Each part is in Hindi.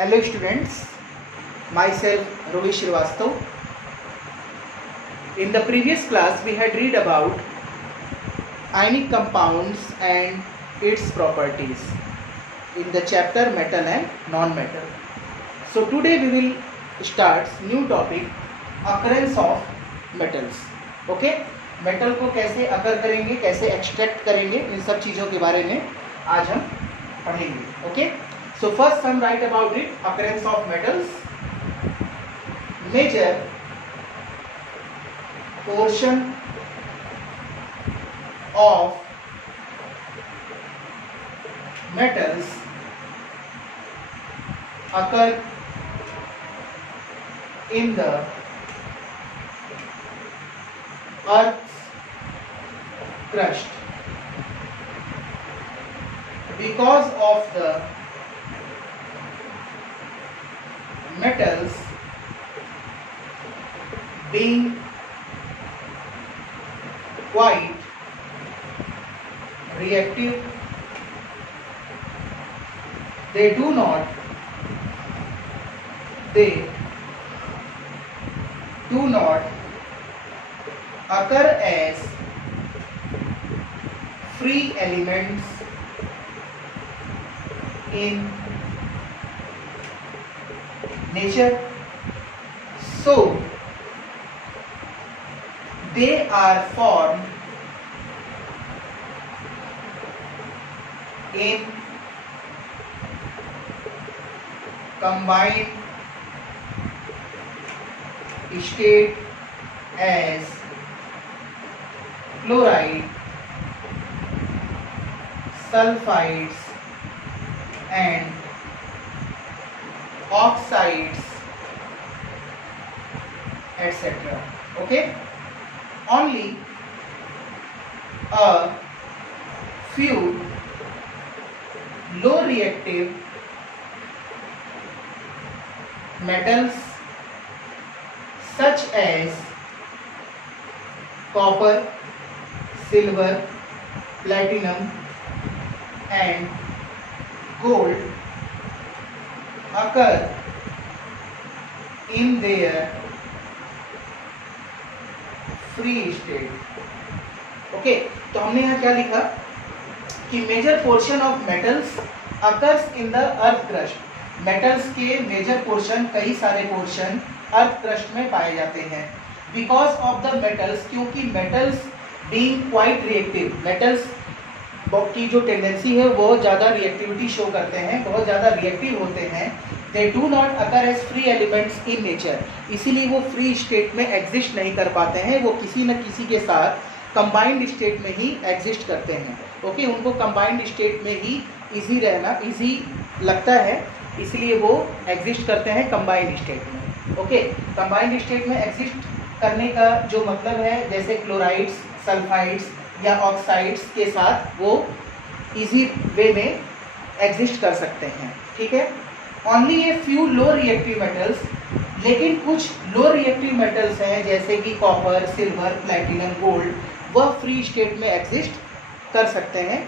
Hello students, myself Rohit Srivastav. In the previous class we had read about ionic compounds and its properties in the chapter metal and non-metal. So today we will start new topic occurrence of metals. Okay, metal को कैसे अकर करेंगे, कैसे एक्सट्रैक्ट करेंगे, इन सब चीज़ों के बारे में आज हम पढ़ेंगे. Okay, so first some write about it. Occurrence of metals. Major portion of metals occur in the earth's crust because of the metals being quite reactive. They do not occur as free elements in nature, so they are formed in combined state as chloride, sulfides and oxides, etc. Okay, only a few low reactive metals such as copper, silver, platinum and gold occur in their free state. Okay, तो हमने यहाँ क्या लिखा कि major portion of metals occurs in the earth crust. Metals के मेजर पोर्शन, कई सारे पोर्शन अर्थ क्रस्ट में पाए जाते हैं. बिकॉज ऑफ द मेटल्स, क्योंकि metals being quite reactive, metals की जो टेंडेंसी है वो ज़्यादा रिएक्टिविटी शो करते हैं, बहुत ज़्यादा रिएक्टिव होते हैं. They do not occur as free elements in nature, इसीलिए वो फ्री स्टेट में एग्जिस्ट नहीं कर पाते हैं. वो किसी न किसी के साथ कंबाइंड स्टेट में ही एग्जिस्ट करते हैं. ओके, उनको कंबाइंड स्टेट में ही इजी रहना इजी लगता है, इसलिए वो एग्जिस्ट करते हैं कंबाइंड स्टेट में. ओके, कंबाइंड स्टेट में एग्जिस्ट करने का जो मतलब है, जैसे क्लोराइड्स, सल्फाइड्स या ऑक्साइड्स के साथ वो इजी वे में एग्जिस्ट कर सकते हैं. ठीक है, only a few low reactive metals, लेकिन कुछ लो रिएक्टिव मेटल्स हैं जैसे कि कॉपर, सिल्वर, प्लैटिनम, गोल्ड, वह फ्री स्टेट में एग्जिस्ट कर सकते हैं.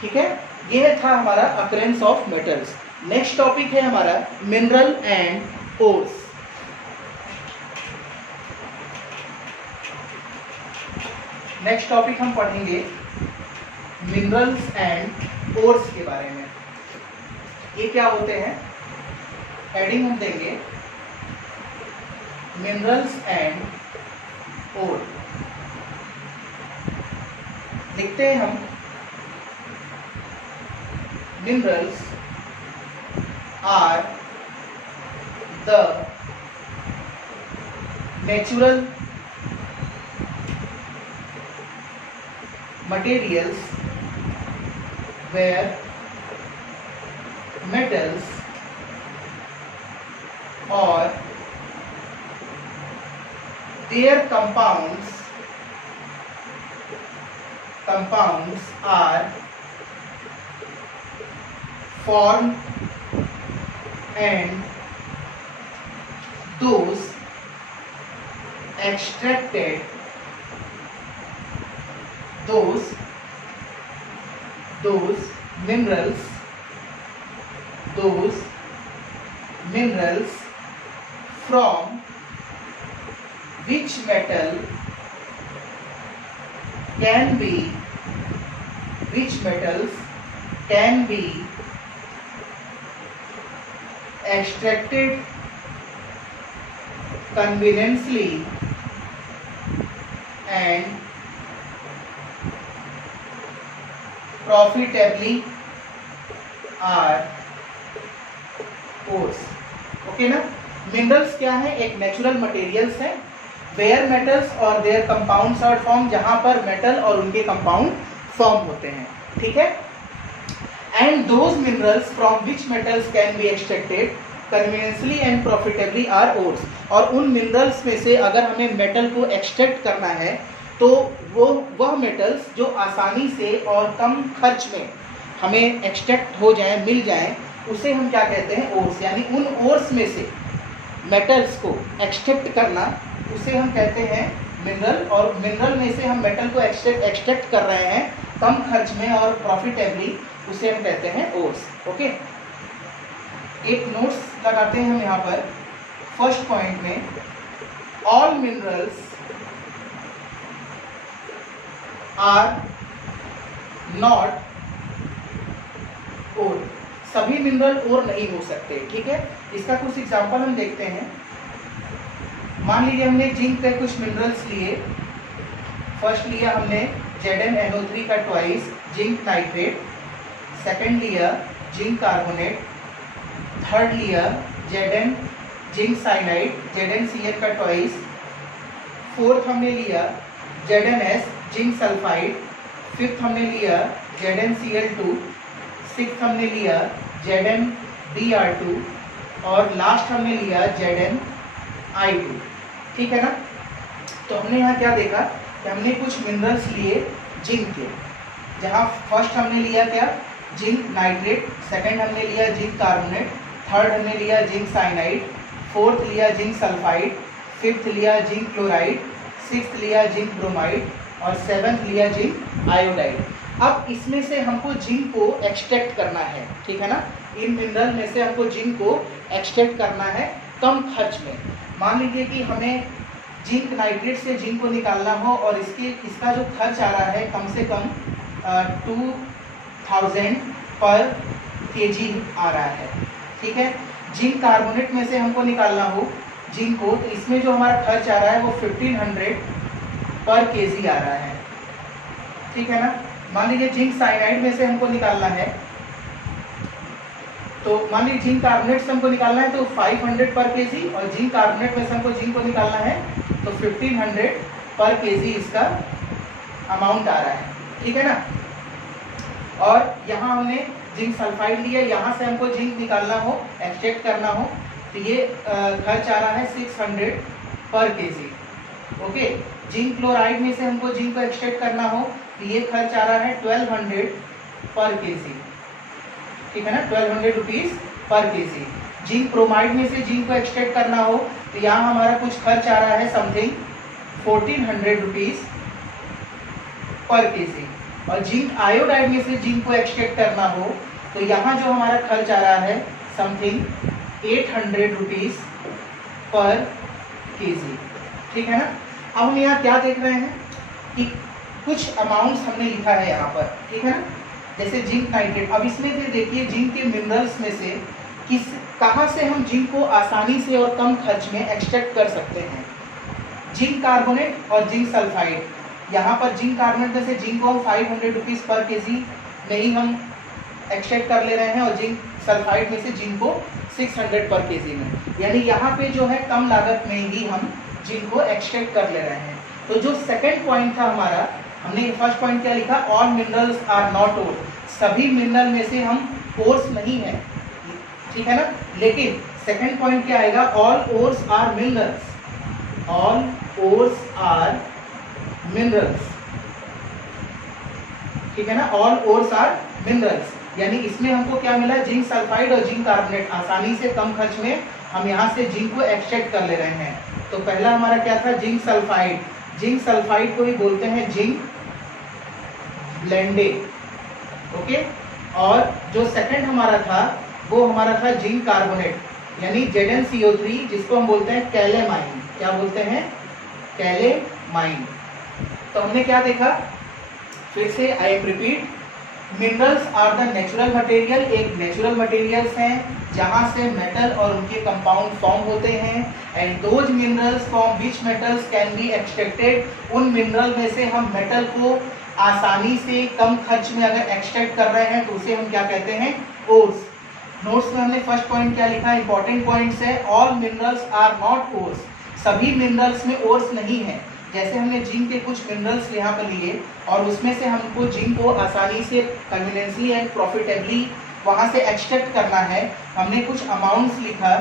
ठीक है, यह था हमारा occurrence of metals. Next topic है हमारा mineral and ores. Next topic हम पढ़ेंगे मिनरल्स एंड ओर्स के बारे में. ये क्या होते हैं, हेडिंग हम देंगे मिनरल्स एंड ओर. लिखते हैं हम minerals are the natural materials where metals or their compounds are formed and those extracted those minerals, those minerals from which metal can be extracted conveniently and profitably are ores। Okay ना। मिनरल्स क्या है? एक नेचुरल मटेरियल्स है वेयर मेटल्स और देयर कंपाउंड्स आर फॉर्म, जहां पर मेटल और उनके कंपाउंड फॉर्म होते हैं। ठीक है। And those minerals from which metals can be extracted conveniently and profitably are ores. और उन मिनरल्स में से अगर हमें मेटल को एक्सट्रैक्ट करना है तो वह मेटल्स जो आसानी से और कम खर्च में हमें एक्सट्रैक्ट हो जाए, मिल जाए, उसे हम क्या कहते हैं? ओर्स। यानी उन ओर्स में से मेटल्स को एक्सट्रैक्ट करना, उसे हम कहते हैं मिनरल। और मिनरल में से हम मेटल को एक्सट्रैक्ट कर रहे हैं कम खर्च में और प्रॉफिटेबली, उसे हम कहते हैं ओर्स। ओके। एक नोट्स लगाते हैं हम यहाँ पर फर्स्ट पॉइंट में, ऑल मिनरल्स आर नॉट ओर। सभी मिनरल ओर नहीं हो सकते। ठीक है। इसका कुछ एग्जांपल हम देखते हैं। मान लीजिए हमने जिंक के कुछ मिनरल्स लिए। फर्स्ट लिया हमने ZnNO3 का ट्वाइस जिंक नाइट्रेट, सेकंड लिया जिंक कार्बोनेट, थर्ड लिया Zn जिंक साइनाइड ZnCl का ट्वाइस, फोर्थ हमने लिया ZnS जिंक सल्फाइड, फिफ्थ हमने लिया ZnCl2, सिक्स्थ हमने लिया ZnBr2 और लास्ट हमने लिया ZnI2। ठीक है ना। तो हमने यहाँ क्या देखा कि हमने कुछ मिनरल्स लिए जिंक के, जहाँ फर्स्ट हमने लिया क्या? जिंक नाइट्रेट, सेकंड हमने लिया जिंक कार्बोनेट, थर्ड हमने लिया जिंक साइनाइड, फोर्थ लिया जिंक सल्फाइड, फिफ्थ लिया जिंक क्लोराइड, सिक्स्थ लिया जिंक ब्रोमाइड और सेवन्थ लिया जिंक आयोडाइड। अब इसमें से हमको जिंक को एक्सट्रैक्ट करना है। ठीक है ना। इन मिनरल में से हमको जिंक को एक्सट्रैक्ट करना है कम खर्च में। मान लीजिए कि हमें जिंक नाइट्रेट से जिंक को निकालना हो और इसका जो खर्च आ रहा है कम से कम 2000 पर kg आ रहा है। ठीक है। जिंक कार्बोनेट में से हमको निकालना हो जिंक को, तो इसमें जो हमारा खर्च आ रहा है वो 1500 पर kg आ रहा है। ठीक है ना। मान लीजिए जिंक साइनाइड में से हमको निकालना है, तो मान लीजिए जिंक कार्बोनेट से हमको निकालना है तो 500 पर kg, और जिंक कार्बोनेट में से हमको जिंक को निकालना है तो 1500 पर kg इसका अमाउंट आ रहा है। ठीक है ना। और यहाँ हमने जिंक सल्फाइड लिया, यहाँ से हमको जिंक निकालना हो, एक्सट्रैक्ट करना हो, तो ये खर्च आ रहा है 600 पर kg। ओके। जिंक क्लोराइड में से हमको जिंक को एक्सट्रैक्ट करना हो तो ये खर्च आ रहा है 1200 पर kg। ठीक है ना। 1200 रुपीज़ पर kg। जिंक ब्रोमाइड में से जिंक को एक्सट्रैक्ट करना हो तो यहाँ हमारा कुछ खर्च आ रहा है समथिंग 1400 रुपीज़ पर kg। और जिंक आयोडाइड में से जिंक को एक्सट्रैक्ट करना हो तो यहाँ जो हमारा खर्च आ रहा है समथिंग 800 रुपीज़ पर kg। ठीक है ना। अब हम यहाँ क्या देख रहे हैं कि कुछ अमाउंट्स हमने लिखा है यहाँ पर। ठीक है ना। जैसे जिंक नाइट्रेट। अब इसमें से देखिए जिंक के मिनरल्स में से कहाँ से हम जिंक को आसानी से और कम खर्च में एक्सट्रैक्ट कर सकते हैं? जिंक कार्बोनेट और जिंक सल्फाइड। यहाँ पर जिंक कार्बोनेट में से जिंक को हम 500 रुपीज़ पर kg में ही हम एक्सट्रैक्ट कर ले रहे हैं और जिंक सल्फाइड में से जिंक को 600 पर kg में, यानी यहाँ पे जो है कम लागत में ही हम जिंक को एक्सट्रैक्ट कर ले रहे हैं। तो जो सेकंड पॉइंट था हमारा, हमने फर्स्ट पॉइंट क्या लिखा? ऑल मिनरल्स आर नॉट ओर। सभी मिनरल में से हम ओर्स नहीं है। ठीक है ना। लेकिन सेकंड पॉइंट क्या आएगा? All ores are minerals. All ores are minerals. ठीक है ना। ऑल ओर्स आर मिनरल्स, यानी इसमें हमको क्या मिला? जिंक सल्फाइड और जिंक कार्बोनेट। आसानी से कम खर्च में हम यहाँ से जिंक को एक्सट्रैक्ट कर ले रहे हैं। तो पहला हमारा क्या था? Zinc sulphide. जिंक सल्फाइड को ही बोलते हैं जिंक ब्लेंडेड। ओके। और जो सेकंड हमारा था वो हमारा था जिंक कार्बोनेट। यानी ZnCO3 जिसको हम बोलते हैं कैलेमाइन। क्या बोलते हैं? कैलेमाइन। तो हमने क्या देखा, फिर से I am repeat, minerals are the natural material, एक नेचुरल मटेरियल्स हैं जहां से मेटल और उनके कंपाउंड फॉर्म होते हैं। And those minerals from which metals can be extracted, उन मिनरल में से हम मेटल को आसानी से कम खर्च में अगर एक्सट्रैक्ट कर रहे हैं तो उसे हम क्या कहते हैं? ओर्स। नोट्स में हमने फर्स्ट पॉइंट क्या लिखा, इंपॉर्टेंट पॉइंट्स है, all minerals are not ores, सभी मिनरल्स में ओर्स नहीं है। जैसे हमने जिंक के कुछ मिनरल्स यहाँ पर लिए और उसमें से हमको जिंक को आसानी से कन्वीनियंसली एंड प्रॉफिटेबली वहाँ से एक्सट्रैक्ट करना है। हमने कुछ अमाउंट्स लिखा,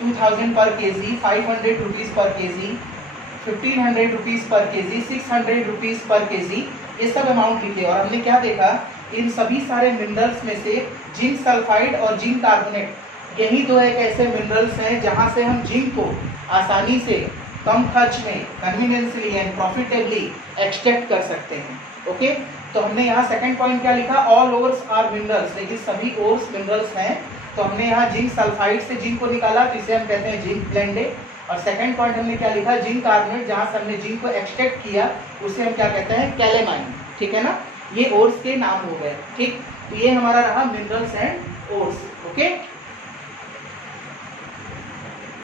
2000 पर केजी, 500 रुपीज़ पर केजी, 1500 रुपीज़ पर केजी, 600 रुपीज़ पर केजी, ये सब अमाउंट लिखे। और हमने क्या देखा, इन सभी सारे मिनरल्स में से जिंक सल्फाइड और जिंक कार्बोनेट, यही दो एक ऐसे मिनरल्स हैं जहाँ से हम जिंक को आसानी से कम खर्च में कन्वीनियंसली एंड प्रॉफिटेबली एक्सट्रैक्ट कर सकते हैं। ओके, तो हमने यहाँ सेकंड पॉइंट क्या लिखा, ऑल ओर्स आर मिनरल्स, लेकिन सभी ओर्स मिनरल्स हैं। तो हमने यहाँ जिंक सल्फाइड से जिंक को निकाला, तो इसे हम कहते हैं जिंक ब्लेंडेड। और सेकंड पॉइंट हमने क्या लिखा, जिंक कार्बोनेट, जहाँ से हमने जिंक को एक्सट्रैक्ट किया उसे हम क्या कहते हैं? कैलेमाइन। ठीक है ना, ये ओर्स के नाम हो गए। ठीक, तो ये हमारा रहा मिनरल्स एंड ओर्स। ओके।